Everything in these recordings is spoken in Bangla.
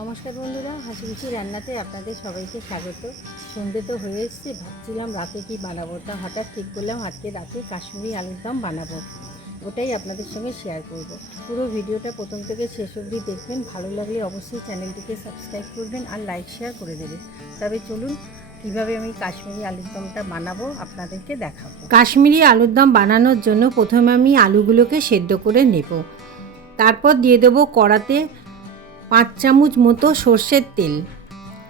নমস্কার বন্ধুরা, হাসি খুশি রান্নাতে আপনাদের সবাইকে স্বাগত। সন্ধে তো হয়ে এসছে, ভাবছিলাম রাতে কি বানাবো, তা হঠাৎ ঠিক করলাম আজকে রাতে কাশ্মীরি আলুর দম বানাবো। ওটাই আপনাদের সঙ্গে শেয়ার করব। পুরো ভিডিওটা প্রথম থেকে শেষ অবধি দেখবেন, ভালো লাগলে অবশ্যই চ্যানেলটিকে সাবস্ক্রাইব করবেন আর লাইক শেয়ার করে দেবেন। তবে চলুন, কীভাবে আমি কাশ্মীরি আলুর দমটা বানাবো আপনাদেরকে দেখাবো। কাশ্মীরি আলুর দম বানানোর জন্য প্রথমে আমি আলুগুলোকে সেদ্ধ করে নেব। তারপর দিয়ে দেবো কড়াতে পাঁচ চামচ মতো সর্ষের তেল।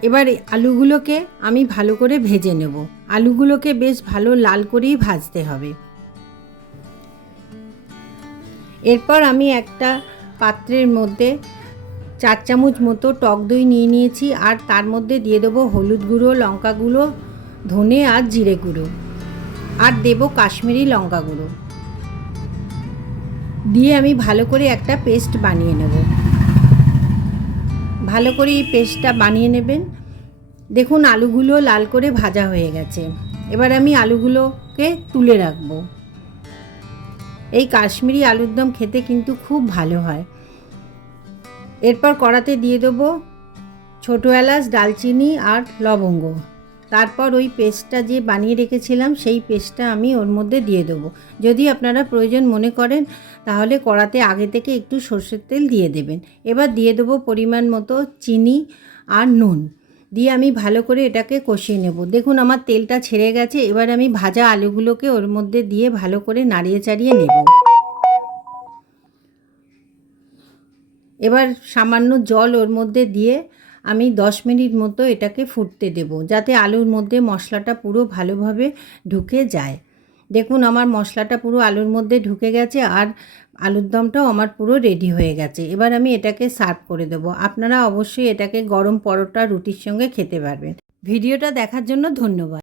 এবার আলুগুলোকে আমি ভালো করে ভেজে নেব। আলুগুলোকে বেশ ভালো লাল করেই ভাজতে হবে। এরপর আমি একটা পাত্রের মধ্যে চার চামচ মতো টক দই নিয়ে নিয়েছি আর তার মধ্যে দিয়ে দেবো হলুদ গুঁড়ো, লঙ্কা গুঁড়ো, ধনে আর জিরে গুঁড়ো। আর দেবো কাশ্মীরি লঙ্কা গুঁড়ো। দিয়ে আমি ভালো করে একটা পেস্ট বানিয়ে নেব। ভালো করে এই পেস্টটা বানিয়ে নেবেন। দেখুন আলুগুলো লাল করে ভাজা হয়ে গেছে। এবার আমি আলুগুলোকে তুলে রাখব। এই কাশ্মীরি আলুর দম খেতে কিন্তু খুব ভালো হয়। এরপর কড়াতে দিয়ে দেবো ছোটো এলাচ, ডালচিনি আর লবঙ্গ। তারপর ওই পেস্টটা যে বানিয়ে রেখেছিলাম, সেই পেস্টটা আমি ওর মধ্যে দিয়ে দেবো। যদি আপনারা প্রয়োজন মনে করেন, তাহলে কড়াতে আগে থেকে একটু সর্ষের তেল দিয়ে দেবেন। এবার দিয়ে দেবো পরিমাণ মতো চিনি আর নুন। দিয়ে আমি ভালো করে এটাকে কষিয়ে নেব। দেখুন, আমার তেলটা ছেড়ে গেছে, এবার আমি ভাজা আলুগুলোকে ওর মধ্যে দিয়ে ভালো করে নাড়িয়ে চাড়িয়ে নেব। এবার সামান্য জল ওর মধ্যে দিয়ে আমি দশ মিনিট মতো এটাকে ফুটতে দেব, যাতে আলুর মধ্যে মশলাটা পুরো ভালোভাবে ঢুকে যায়। দেখুন, আমার মশলাটা পুরো আলুর মধ্যে ঢুকে গেছে আর আলুর দমটাও আমার পুরো রেডি হয়ে গেছে। এবার আমি এটাকে সার্ভ করে দেব। আপনারা অবশ্যই এটাকে গরম পরোটা রুটির সঙ্গে খেতে পারবেন। ভিডিওটা দেখার জন্য ধন্যবাদ।